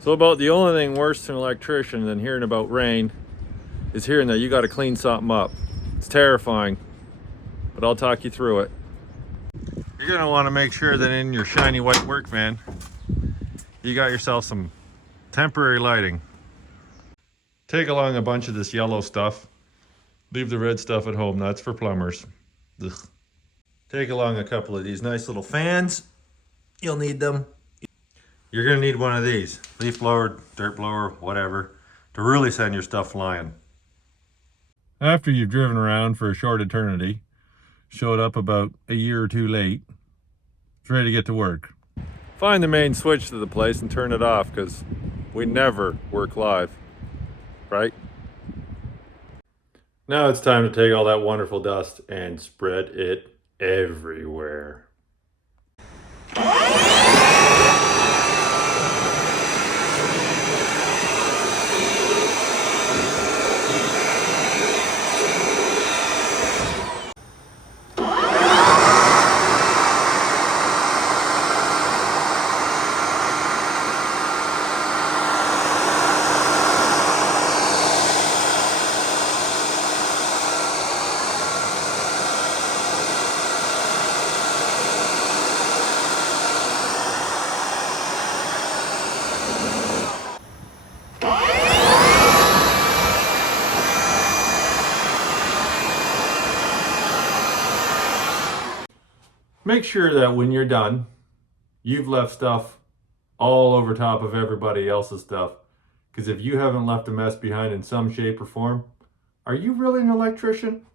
So about the only thing worse to an electrician than hearing about rain is hearing that you got to clean something up. It's terrifying, but I'll talk you through it. You're going to want to make sure that in your shiny white work van, you got yourself some temporary lighting. Take along a bunch of this yellow stuff. Leave the red stuff at home. That's for plumbers. Ugh. Take along a couple of these nice little fans. You'll need them. You're going to need one of these, leaf blower, dirt blower, whatever, to really send your stuff flying. After you've driven around for a short eternity, showed up about a year or two late, it's ready to get to work. Find the main switch to the place and turn it off, because we never work live, right? Now it's time to take all that wonderful dust and spread it everywhere. Make sure that when you're done, you've left stuff all over top of everybody else's stuff. Because if you haven't left a mess behind in some shape or form, are you really an electrician?